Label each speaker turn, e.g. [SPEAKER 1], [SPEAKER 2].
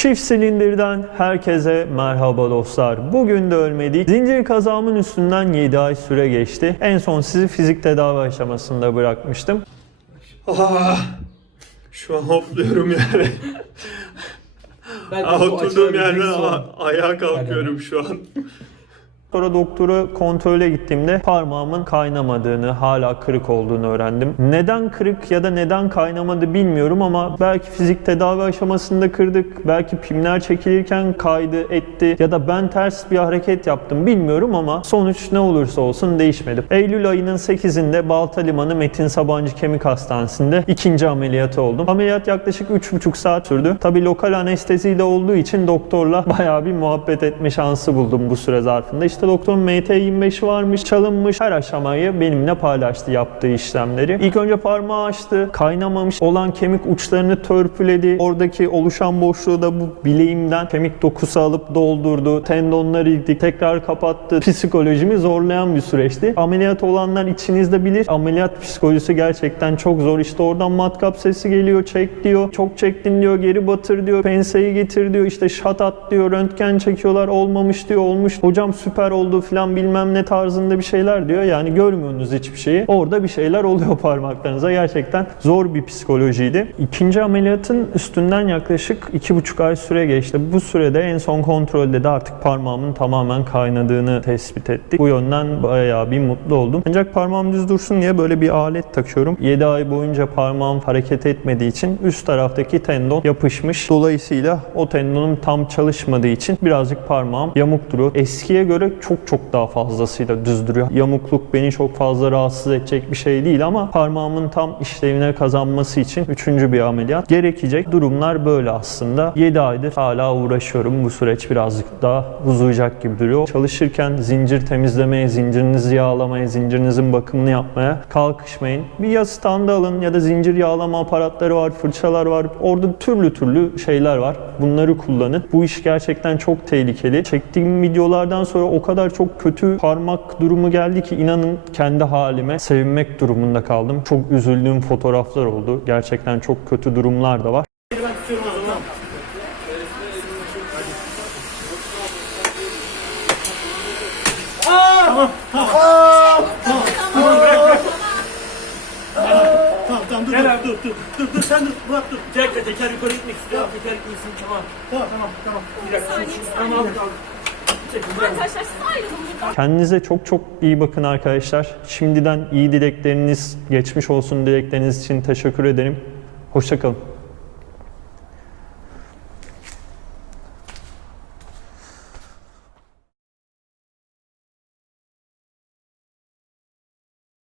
[SPEAKER 1] Çift silindirden herkese merhaba dostlar. Bugün de ölmedik. Zincir kazamın üstünden 7 ay süre geçti. En son sizi fizik tedavi aşamasında bırakmıştım. Ah, şu an hopluyorum yani. Ah, bu Oturduğum yerden ayağa kalkıyorum şu an. Sonra doktora kontrole gittiğimde parmağımın kaynamadığını, hala kırık olduğunu öğrendim. Neden kırık ya da neden kaynamadı bilmiyorum ama belki fizik tedavi aşamasında kırdık, belki pimler çekilirken kaydı, etti ya da ben ters bir hareket yaptım bilmiyorum ama sonuç ne olursa olsun değişmedi. Eylül ayının 8'inde Balta Limanı Metin Sabancı Kemik Hastanesi'nde ikinci ameliyatı oldum. Ameliyat yaklaşık 3,5 saat sürdü. Tabii lokal anesteziyle olduğu için doktorla bayağı bir muhabbet etme şansı buldum bu süre zarfında. İşte doktorun MT25 varmış, çalınmış. Her aşamayı benimle paylaştı yaptığı işlemleri. İlk önce parmağı açtı. Kaynamamış olan kemik uçlarını törpüledi. Oradaki oluşan boşluğu da bu bileğimden kemik dokusu alıp doldurdu. Tendonları ildik, tekrar kapattı. Psikolojimi zorlayan bir süreçti. Ameliyat olanlar içinizde bilir. Ameliyat psikolojisi gerçekten çok zor. İşte oradan matkap sesi geliyor, çek diyor. Çok çektin diyor, geri batır diyor. Penseyi getir diyor. İşte şat at diyor. Röntgen çekiyorlar. Olmamış diyor, olmuş. Hocam süper oldu falan bilmem ne tarzında bir şeyler diyor. Yani görmüyorsunuz hiçbir şeyi. Orada bir şeyler oluyor parmaklarınıza. Gerçekten zor bir psikolojiydi. İkinci ameliyatın üstünden yaklaşık iki buçuk ay süre geçti. Bu sürede en son kontrolde de artık parmağımın tamamen kaynadığını tespit ettik. Bu yönden bayağı bir mutlu oldum. Ancak parmağım düz dursun diye böyle bir alet takıyorum. 7 ay boyunca parmağım hareket etmediği için üst taraftaki tendon yapışmış. Dolayısıyla o tendonum tam çalışmadığı için birazcık parmağım yamuk duruyor. Eskiye göre çok çok daha fazlasıyla düz duruyor. Yamukluk beni çok fazla rahatsız edecek bir şey değil ama parmağımın tam işlevine kazanması için üçüncü bir ameliyat gerekecek. Durumlar böyle aslında. 7 aydır hala uğraşıyorum. Bu süreç birazcık daha uzayacak gibi duruyor. Çalışırken zincir temizlemeye, zincirinizi yağlamaya, zincirinizin bakımını yapmaya kalkışmayın. Bir ya standa alın ya da zincir yağlama aparatları var, fırçalar var. Orada türlü türlü şeyler var. Bunları kullanın. Bu iş gerçekten çok tehlikeli. Çektiğim videolardan sonra o kadar çok kötü parmak durumu geldi ki inanın kendi halime sevinmek durumunda kaldım. Çok üzüldüğüm fotoğraflar oldu. Gerçekten çok kötü durumlar da var. Tamam tamam. Bir dakika tamam. Tamam. Bir dakika. Tamam aldık. Arkadaşlar siz ayrılın. Kendinize çok çok iyi bakın arkadaşlar. Şimdiden iyi dilekleriniz, geçmiş olsun dilekleriniz için teşekkür ederim. Hoşçakalın.